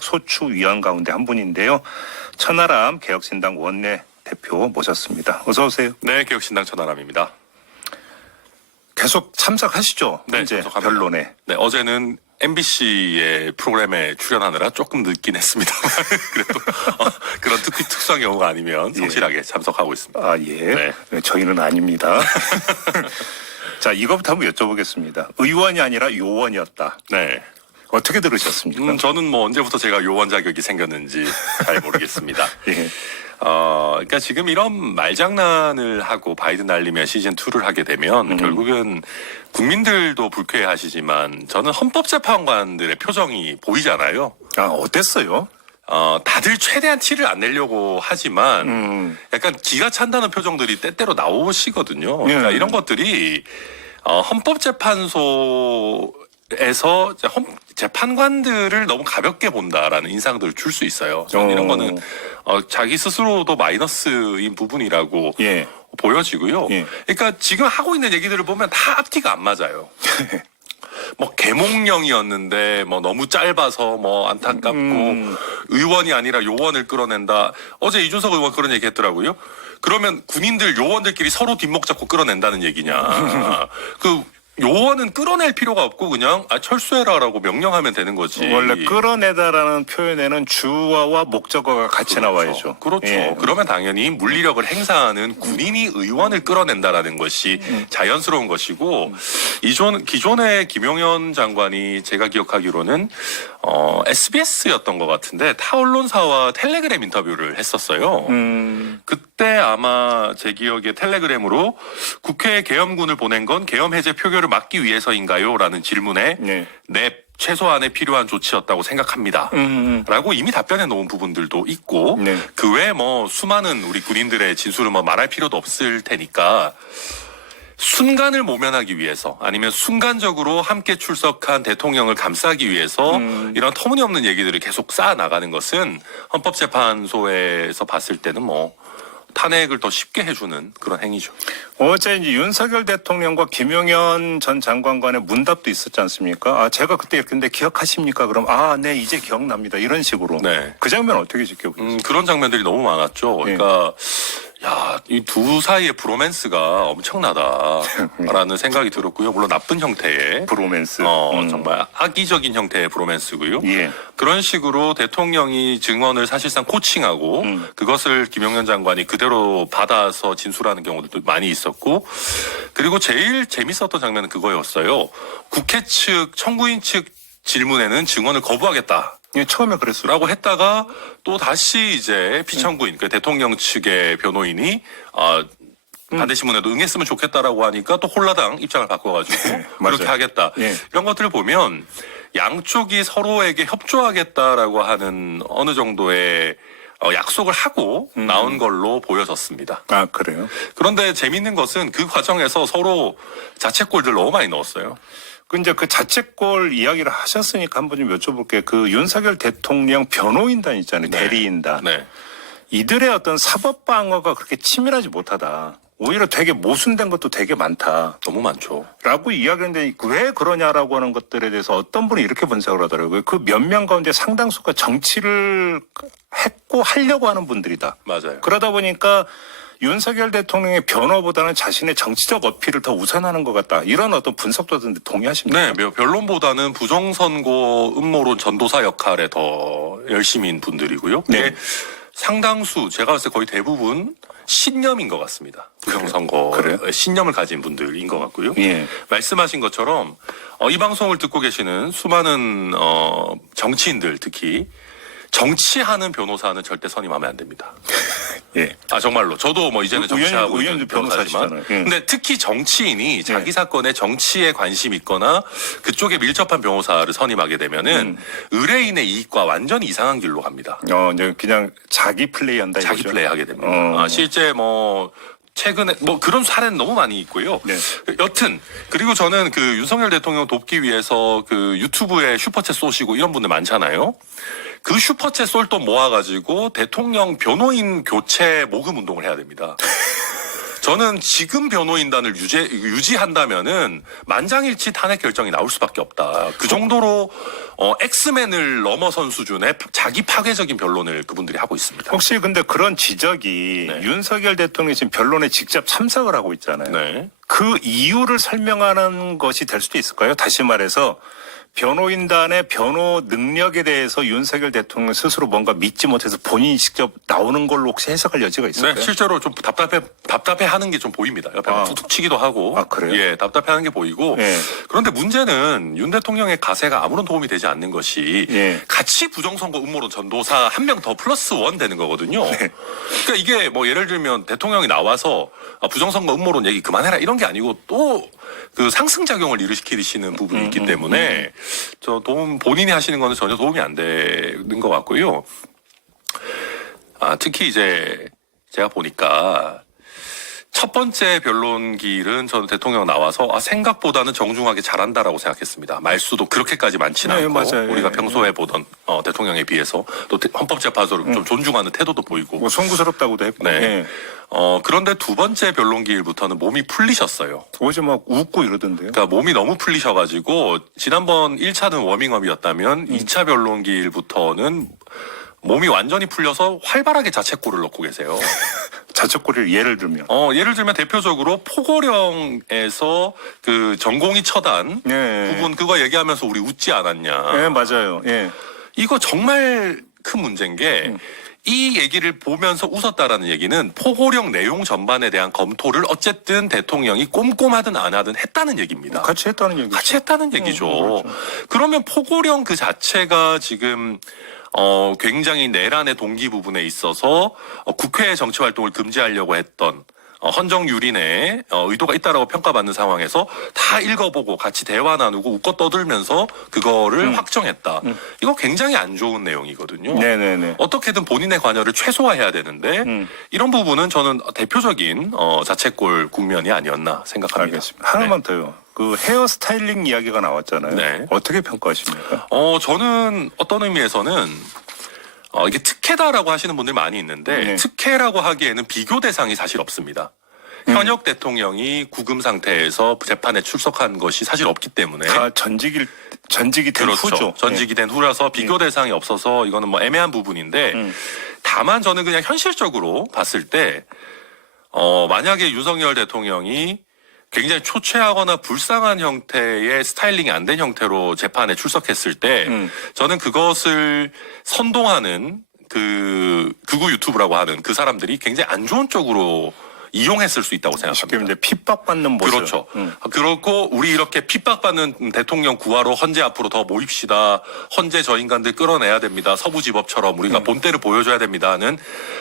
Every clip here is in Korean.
소추위원 가운데 한 분인데요. 천하람 개혁신당 원내 대표 모셨습니다. 어서 오세요. 네, 개혁신당 천하람입니다. 계속 참석하시죠? 네, 현재 참석합니다. 변론에. 네, 어제는 MBC의 프로그램에 출연하느라 조금 늦긴 했습니다. 그래도 그런 특수한 경우가 아니면 성실하게 참석하고 있습니다. 아, 예. 네, 저희는 아닙니다. 자, 이거부터 한번 여쭤보겠습니다. 의원이 아니라 요원이었다. 네. 어떻게 들으셨습니까? 저는 뭐 언제부터 제가 요원 자격이 생겼는지 잘 모르겠습니다. 예. 그러니까 지금 이런 말장난을 하고 바이든 날리면 시즌2를 하게 되면 결국은 국민들도 불쾌하시지만 저는 헌법재판관들의 표정이 보이잖아요. 아, 어땠어요? 다들 최대한 티를 안 내려고 하지만 약간 기가 찬다는 표정들이 때때로 나오시거든요. 그러니까 이런 것들이 헌법재판소에서 재판관들을 너무 가볍게 본다라는 인상들을 줄 수 있어요. 저는 이런 거는 자기 스스로도 마이너스인 부분이라고 예. 보여지고요. 예. 그러니까 지금 하고 있는 얘기들을 보면 다 앞뒤가 안 맞아요. 뭐 계몽령이었는데 뭐 너무 짧아서 뭐 안타깝고 의원이 아니라 요원을 끌어낸다. 어제 이준석 의원 그런 얘기 했더라고요. 그러면 군인들 요원들끼리 서로 뒷목 잡고 끌어낸다는 얘기냐. 그 요원은 끌어낼 필요가 없고 그냥 철수해라라고 명령하면 되는 거지. 원래 끌어내다라는 표현에는 주어와 목적어가 같이 나와야죠. 그렇죠. 예. 그러면 당연히 물리력을 행사하는 군인이 의원을 끌어낸다라는 것이 자연스러운 것이고 기존의 김용현 장관이 제가 기억하기로는 SBS였던 것 같은데 타 언론사와 텔레그램 인터뷰를 했었어요. 그때 아마 제 기억에 텔레그램으로 국회에 계엄군을 보낸 건 계엄 해제 표결을 막기 위해서인가요? 라는 질문에 네. 네, 최소한의 필요한 조치였다고 생각합니다. 라고 이미 답변해 놓은 부분들도 있고 네. 그 외에 뭐 수많은 우리 군인들의 진술을 뭐 말할 필요도 없을 테니까 순간을 모면하기 위해서 아니면 순간적으로 함께 출석한 대통령을 감싸기 위해서 이런 터무니없는 얘기들을 계속 쌓아나가는 것은 헌법재판소에서 봤을 때는 뭐 탄핵을 더 쉽게 해주는 그런 행위죠. 어제 이제 윤석열 대통령과 김용현 전 장관 간의 문답도 있었지 않습니까? 아, 제가 그때 이랬는데 기억하십니까? 그럼 아, 네, 이제 기억납니다. 이런 식으로. 네. 그 장면 어떻게 지켜보셨어요? 그런 장면들이 너무 많았죠. 그러니까 야, 이 두 사이의 브로맨스가 엄청나다라는 생각이 들었고요. 물론 나쁜 형태의 브로맨스. 정말 악의적인 형태의 브로맨스고요. 예. 그런 식으로 대통령이 증언을 사실상 코칭하고 그것을 김용현 장관이 그대로 받아서 진술하는 경우도 많이 있었고 그리고 제일 재밌었던 장면은 그거였어요. 국회 측, 청구인 측 질문에는 증언을 거부하겠다. 예, 처음에 그랬어요. 라고 했다가 또 다시 이제 피청구인, 그 대통령 측의 변호인이 반대 신문에도 응했으면 좋겠다라고 하니까 또 홀라당 입장을 바꿔가지고 그렇게 하겠다. 예. 이런 것들을 보면 양쪽이 서로에게 협조하겠다라고 하는 어느 정도의 약속을 하고 나온 걸로 보여졌습니다. 아, 그래요? 그런데 재밌는 것은 그 과정에서 서로 자책골들 너무 많이 넣었어요. 이제 그 자책골 이야기를 하셨으니까 한번 좀 여쭤볼게요. 그 윤석열 대통령 변호인단 있잖아요. 네. 대리인단. 네. 이들의 어떤 사법 방어가 그렇게 치밀하지 못하다. 오히려 되게 모순된 것도 되게 많다. 너무 많죠. 라고 이야기했는데 왜 그러냐라고 하는 것들에 대해서 어떤 분이 이렇게 분석을 하더라고요. 그 몇 명 가운데 상당수가 정치를 했고 하려고 하는 분들이다. 맞아요. 그러다 보니까 윤석열 대통령의 변호보다는 자신의 정치적 어필을 더 우선하는 것 같다. 이런 어떤 분석도 하던데 동의하십니까? 네, 변론보다는 부정선거 음모론 전도사 역할에 더 열심인 분들이고요. 네. 네. 상당수, 제가 봤을 때 거의 대부분 신념인 것 같습니다. 부정선거 그래요? 신념을 가진 분들인 것 같고요. 예. 말씀하신 것처럼 이 방송을 듣고 계시는 수많은 정치인들 특히 정치하는 변호사는 절대 선임하면 안 됩니다. 예. 아 정말로 저도 뭐 이제는 정치하고 의원도 있는 변호사지만 변호사시잖아요. 예. 근데 특히 정치인이 자기 사건에 정치에 관심 있거나 그쪽에 밀접한 변호사를 선임하게 되면은 의뢰인의 이익과 완전히 이상한 길로 갑니다. 이제 그냥 자기 플레이한다 이거죠. 자기 플레이 하게 됩니다. 실제 뭐 최근에 뭐 그런 사례는 너무 많이 있고요. 네. 여튼 그리고 저는 그 윤석열 대통령 돕기 위해서 그 유튜브에 슈퍼챗 쏘시고 이런 분들 많잖아요. 그 슈퍼챗 쏠 돈 모아가지고 대통령 변호인 교체 모금 운동을 해야 됩니다. 저는 지금 변호인단을 유지한다면은 만장일치 탄핵 결정이 나올 수밖에 없다. 그 정도로 엑스맨을 넘어선 수준의 자기 파괴적인 변론을 그분들이 하고 있습니다. 혹시 근데 그런 지적이 네. 윤석열 대통령이 지금 변론에 직접 참석을 하고 있잖아요. 네. 그 이유를 설명하는 것이 될 수도 있을까요? 다시 말해서 변호인단의 변호 능력에 대해서 윤석열 대통령 스스로 뭔가 믿지 못해서 본인이 직접 나오는 걸로 혹시 해석할 여지가 있을까요? 네, 실제로 좀 답답해 하는 게 좀 보입니다. 옆에 툭툭 치기도 하고. 아, 그래요? 예, 답답해 하는 게 보이고. 예. 그런데 문제는 윤 대통령의 가세가 아무런 도움이 되지 않는 것이 예. 같이 부정선거 음모론 전도사 한 명 더 플러스 원 되는 거거든요. 네. 그러니까 이게 뭐 예를 들면 대통령이 나와서 부정선거 음모론 얘기 그만해라 이런 게 아니고 또 그 상승작용을 일으키시는 부분이 있기 때문에 본인이 하시는 거는 전혀 도움이 안 되는 것 같고요. 특히 이제 제가 보니까 첫 번째 변론길은 저는 대통령 나와서 생각보다는 정중하게 잘한다라고 생각했습니다. 말수도 그렇게까지 많지는 네, 않고 맞아요. 우리가 예, 평소에 보던 대통령에 비해서 또 헌법재판소를 좀 존중하는 태도도 보이고. 뭐 송구스럽다고도 했고. 네. 예. 그런데 두 번째 변론길부터는 몸이 풀리셨어요. 어제 막 웃고 이러던데요. 그러니까 몸이 너무 풀리셔가지고 지난번 1차는 워밍업이었다면 2차 변론길부터는 몸이 완전히 풀려서 활발하게 자책골을 넣고 계세요. 자책골을 예를 들면. 예를 들면 대표적으로 포고령에서 그 전공의 처단 예. 부분 그거 얘기하면서 우리 웃지 않았냐. 예, 맞아요. 예. 이거 정말 큰 문제인 게 이 얘기를 보면서 웃었다라는 얘기는 포고령 내용 전반에 대한 검토를 어쨌든 대통령이 꼼꼼하든 안 하든 했다는 얘기입니다. 같이 했다는 얘기죠. 같이 했다는 얘기죠. 그렇죠. 그러면 포고령 그 자체가 지금 굉장히 내란의 동기 부분에 있어서 국회 정치 활동을 금지하려고 했던 헌정 유린의 의도가 있다라고 평가받는 상황에서 다 읽어보고 같이 대화 나누고 웃고 떠들면서 그거를 확정했다. 이거 굉장히 안 좋은 내용이거든요. 네네네. 어떻게든 본인의 관여를 최소화해야 되는데 이런 부분은 저는 대표적인 자책골 국면이 아니었나 생각합니다. 알겠습니다. 하나만 더요. 그 헤어 스타일링 이야기가 나왔잖아요. 네. 어떻게 평가하십니까? 저는 어떤 의미에서는 이게 특혜다라고 하시는 분들 많이 있는데 네. 특혜라고 하기에는 비교 대상이 사실 없습니다. 현역 대통령이 구금 상태에서 재판에 출석한 것이 사실 없기 때문에 다 전직이 된 그렇죠. 후죠. 전직이 된 후라서 비교 대상이 없어서 이거는 뭐 애매한 부분인데 다만 저는 그냥 현실적으로 봤을 때 만약에 윤석열 대통령이 굉장히 초췌하거나 불쌍한 형태의 스타일링이 안 된 형태로 재판에 출석했을 때 저는 그것을 선동하는 그 극우 유튜브라고 하는 그 사람들이 굉장히 안 좋은 쪽으로 이용했을 수 있다고 쉽게 생각합니다. 이제 핍박받는 모습. 그렇죠. 그렇고 우리 이렇게 핍박받는 대통령 구하러 헌재 앞으로 더 모입시다. 헌재 저 인간들 끌어내야 됩니다. 서부지법처럼 우리가 본때를 보여줘야 됩니다는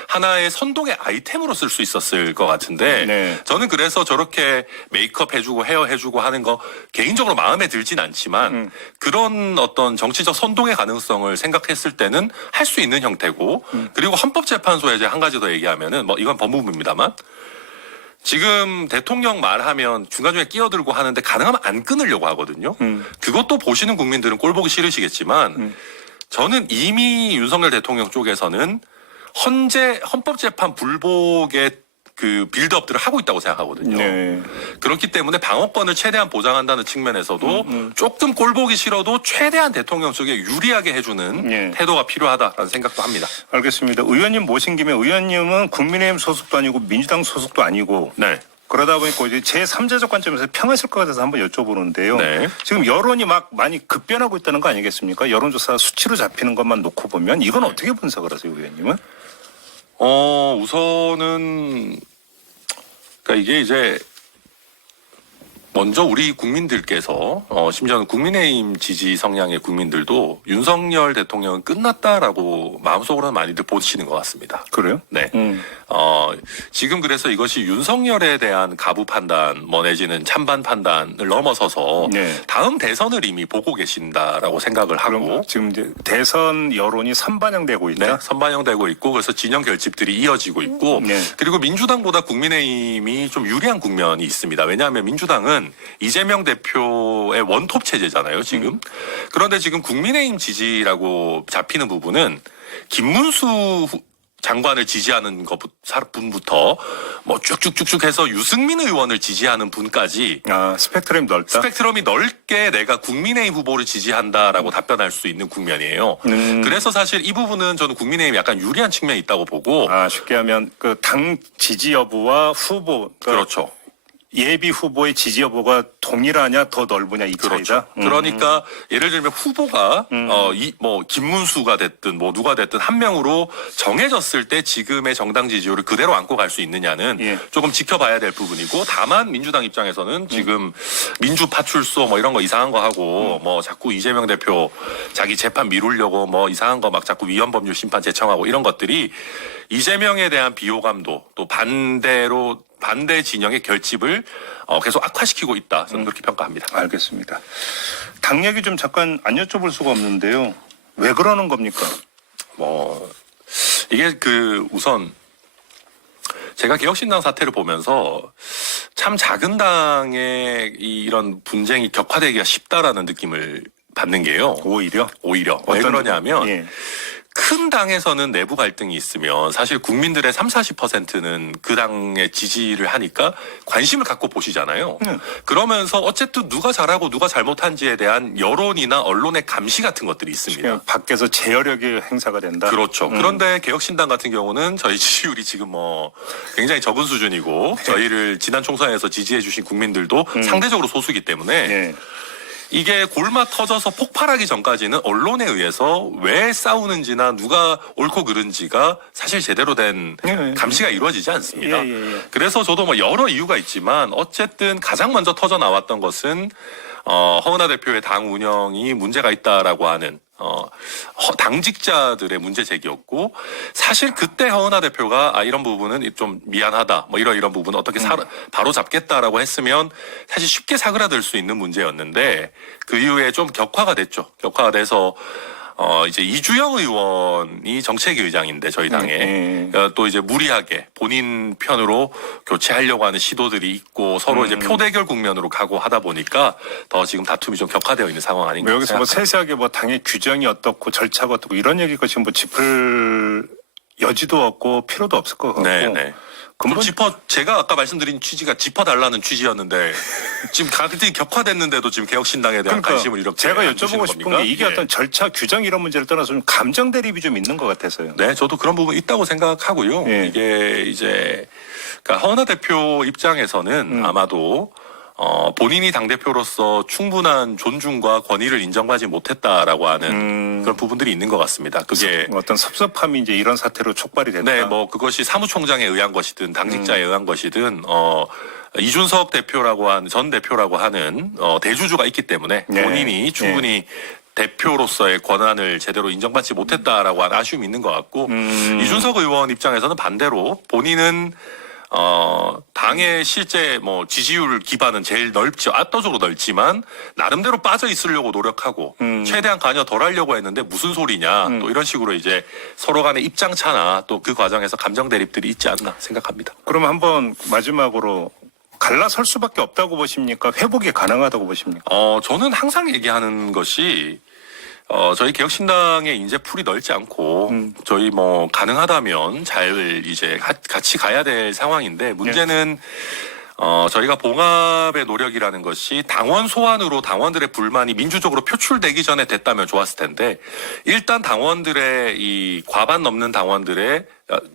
하나의 선동의 아이템으로 쓸 수 있었을 것 같은데 네. 저는 그래서 저렇게 메이크업 해주고 헤어 해주고 하는 거 개인적으로 마음에 들진 않지만 그런 어떤 정치적 선동의 가능성을 생각했을 때는 할 수 있는 형태고 그리고 헌법재판소에 이제 한 가지 더 얘기하면은 뭐 이건 법무부입니다만 지금 대통령 말하면 중간중간에 끼어들고 하는데 가능하면 안 끊으려고 하거든요. 그것도 보시는 국민들은 꼴 보기 싫으시겠지만 저는 이미 윤석열 대통령 쪽에서는 헌법재판 불복의 그 빌드업들을 하고 있다고 생각하거든요. 네. 그렇기 때문에 방어권을 최대한 보장한다는 측면에서도 조금 꼴 보기 싫어도 최대한 대통령 쪽에 유리하게 해주는 네. 태도가 필요하다라는 생각도 합니다. 알겠습니다. 의원님 모신 김에 의원님은 국민의힘 소속도 아니고 민주당 소속도 아니고 네. 그러다 보니까 이제 제3자적 관점에서 평하실 것 같아서 한번 여쭤보는데요. 네. 지금 여론이 막 많이 급변하고 있다는 거 아니겠습니까? 여론조사 수치로 잡히는 것만 놓고 보면 이건 어떻게 분석을 하세요, 의원님은? 우선은 그러니까 이게 이제 먼저 우리 국민들께서 심지어는 국민의힘 지지 성향의 국민들도 윤석열 대통령은 끝났다라고 마음속으로는 많이들 보시는 것 같습니다. 그래요? 네. 지금 그래서 이것이 윤석열에 대한 가부 판단, 뭐 내지는 찬반 판단을 넘어서서 네. 다음 대선을 이미 보고 계신다라고 생각을 하고 그럼 지금 이제 대선 여론이 선반영되고 있다. 네, 선반영되고 있고 그래서 진영 결집들이 이어지고 있고 네. 그리고 민주당보다 국민의힘이 좀 유리한 국면이 있습니다. 왜냐하면 민주당은 이재명 대표의 원톱 체제잖아요, 지금. 그런데 지금 국민의힘 지지라고 잡히는 부분은 김문수 장관을 지지하는 분부터 뭐 쭉쭉쭉쭉 해서 유승민 의원을 지지하는 분까지 스펙트럼이 넓다. 스펙트럼이 넓게 내가 국민의힘 후보를 지지한다라고 답변할 수 있는 국면이에요. 그래서 사실 이 부분은 저는 국민의힘이 약간 유리한 측면이 있다고 보고. 쉽게 하면 그 당 지지 여부와 후보 그렇죠. 예비 후보의 지지 여부가 동일하냐 더 넓으냐 이 그렇죠. 차이다. 그러니까 예를 들면 후보가 뭐 김문수가 됐든 뭐 누가 됐든 한 명으로 정해졌을 때 지금의 정당 지지율을 그대로 안고 갈 수 있느냐는 예. 조금 지켜봐야 될 부분이고, 다만 민주당 입장에서는 지금 민주 파출소 뭐 이런 거 이상한 거 하고 뭐 자꾸 이재명 대표 자기 재판 미루려고 뭐 이상한 거 막 자꾸 위헌법률 심판 제청하고 이런 것들이 이재명에 대한 비호감도 또 반대 진영의 결집을 계속 악화시키고 있다. 저는 그렇게 평가합니다. 알겠습니다. 당 얘기 좀 잠깐 안 여쭤볼 수가 없는데요. 왜 그러는 겁니까? 이게 우선 제가 개혁신당 사태를 보면서 참 작은 당의 이런 분쟁이 격화되기가 쉽다라는 느낌을 받는 게요. 오히려 왜 그러냐면 예. 큰 당에서는 내부 갈등이 있으면 사실 국민들의 30~40%는 그 당의 지지를 하니까 관심을 갖고 보시잖아요. 그러면서 어쨌든 누가 잘하고 누가 잘못한지에 대한 여론이나 언론의 감시 같은 것들이 있습니다. 그냥 밖에서 제어력의 행사가 된다. 그렇죠. 그런데 개혁신당 같은 경우는 저희 지지율이 지금 뭐 굉장히 적은 수준이고 저희를 지난 총선에서 지지해 주신 국민들도 상대적으로 소수이기 때문에 예. 이게 골마 터져서 폭발하기 전까지는 언론에 의해서 왜 싸우는지나 누가 옳고 그른지가 사실 제대로 된 예. 감시가 이루어지지 않습니다. 예. 그래서 저도 뭐 여러 이유가 있지만 어쨌든 가장 먼저 터져 나왔던 것은 허은하 대표의 당 운영이 문제가 있다라고 하는 당직자들의 문제 제기였고, 사실 그때 허은하 대표가 이런 부분은 좀 미안하다, 뭐 이런 부분 어떻게 바로 잡겠다라고 했으면 사실 쉽게 사그라들 수 있는 문제였는데, 그 이후에 좀 격화가 됐죠. 격화가 돼서 이제 이주영 의원이 정책위 의장인데 저희 당에 또 이제 무리하게 본인 편으로 교체하려고 하는 시도들이 있고 서로 이제 표대결 국면으로 가고 하다 보니까 더 지금 다툼이 좀 격화되어 있는 상황 아닌가 여기서 뭐 생각합니다. 세세하게 뭐 당의 규정이 어떻고 절차가 어떻고 이런 얘기가 지금 뭐 짚을 여지도 없고 필요도 없을 것 같고. 네네. 그럼 제가 아까 말씀드린 취지가 짚어달라는 취지였는데 지금 갈등이 격화됐는데도 지금 개혁신당에 대한 관심을 이렇게 제가 안 주시는 여쭤보고 싶은 겁니까? 게 이게 어떤 절차 규정 이런 문제를 떠나서 좀 감정 대립이 좀 있는 것 같아서요. 네, 저도 그런 부분 있다고 생각하고요. 예. 이게 이제 그러니까 허은하 대표 입장에서는 아마도 본인이 당대표로서 충분한 존중과 권위를 인정받지 못했다라고 하는 그런 부분들이 있는 것 같습니다. 그게 어떤 섭섭함이 이제 이런 사태로 촉발이 됐다. 네, 뭐 그것이 사무총장에 의한 것이든 당직자에 의한 것이든 이준석 대표라고 하는 전 대표라고 하는 대주주가 있기 때문에 네. 본인이 충분히 대표로서의 권한을 제대로 인정받지 못했다라고 하는 아쉬움이 있는 것 같고, 이준석 의원 입장에서는 반대로 본인은 당의 실제 뭐 지지율 기반은 제일 넓죠. 압도적으로 넓지만 나름대로 빠져 있으려고 노력하고 최대한 관여 덜 하려고 했는데 무슨 소리냐 또 이런 식으로 이제 서로 간의 입장 차나 또 그 과정에서 감정 대립들이 있지 않나 생각합니다. 그럼 한번 마지막으로 갈라설 수밖에 없다고 보십니까? 회복이 가능하다고 보십니까? 저는 항상 얘기하는 것이 저희 개혁신당의 인재풀이 넓지 않고 저희 뭐 가능하다면 잘 이제 같이 가야 될 상황인데, 문제는 저희가 봉합의 노력이라는 것이 당원 소환으로 당원들의 불만이 민주적으로 표출되기 전에 됐다면 좋았을 텐데, 일단 당원들의 이 과반 넘는 당원들의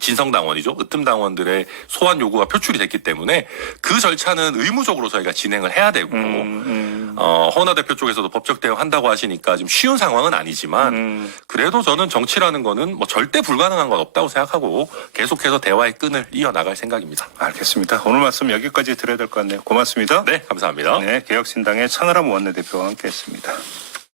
진성 당원이죠. 으뜸 당원들의 소환 요구가 표출이 됐기 때문에 그 절차는 의무적으로 저희가 진행을 해야 되고, 허은하 대표 쪽에서도 법적 대응한다고 하시니까 지금 쉬운 상황은 아니지만 그래도 저는 정치라는 거는 뭐 절대 불가능한 건 없다고 생각하고 계속해서 대화의 끈을 이어나갈 생각입니다. 알겠습니다. 오늘 말씀 여기까지 드려야 될 것 같네요. 고맙습니다. 네, 감사합니다. 네, 개혁신당의 천하람 원내대표와 함께했습니다.